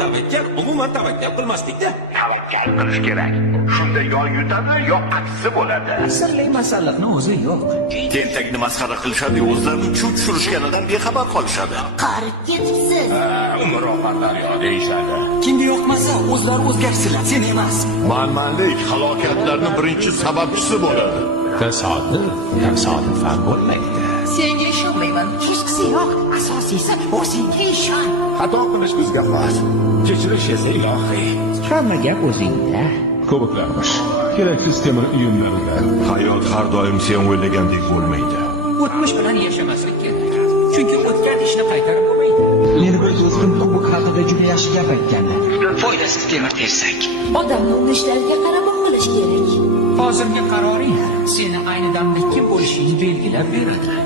tavakkal umuman tavakkal qilmaslikda. Tavakkal qilish kerak. Shunda yo yutadi, yo aksi bo'ladi. Sirli masalliqni o'zi yo'q. Tentakni masxara qilishadi, o'zlarini chuv tushirishganidan bexabar qolishadi. Qarib ketibsiz. Umr oqarlar yo deyishadi. Kimga yoqmasa, o'zlari o'zgarsinlar, sen emas. Manmanlik halokatlarning birinchi sababchisi bo'ladi. Tasodifan bo'lmaydi. Senga ishonmayman. Hechqisi yo'q. Asosiysi o'zingga ishon. Xato qilish bizga xos. Kechirish esa ilohiy. Hamma gap o'zingda. Ko'plarmish. Keraksiz temir uyumlarida. Hayot har doim sen o'ylagandek bo'lmaydi. O'tmish bilan yashamaslik kerak. Chunki o'tgan ishni qaytarib bo'lmaydi. Meni bir do'stim bu haqida juda yaxshi gap aytgandi. Foydasiz temir tersak. Odamni urishlariga qarab qilish kerak. Hozirgi qaroring seni ayni damda kim bo'lishingni belgilab beradi.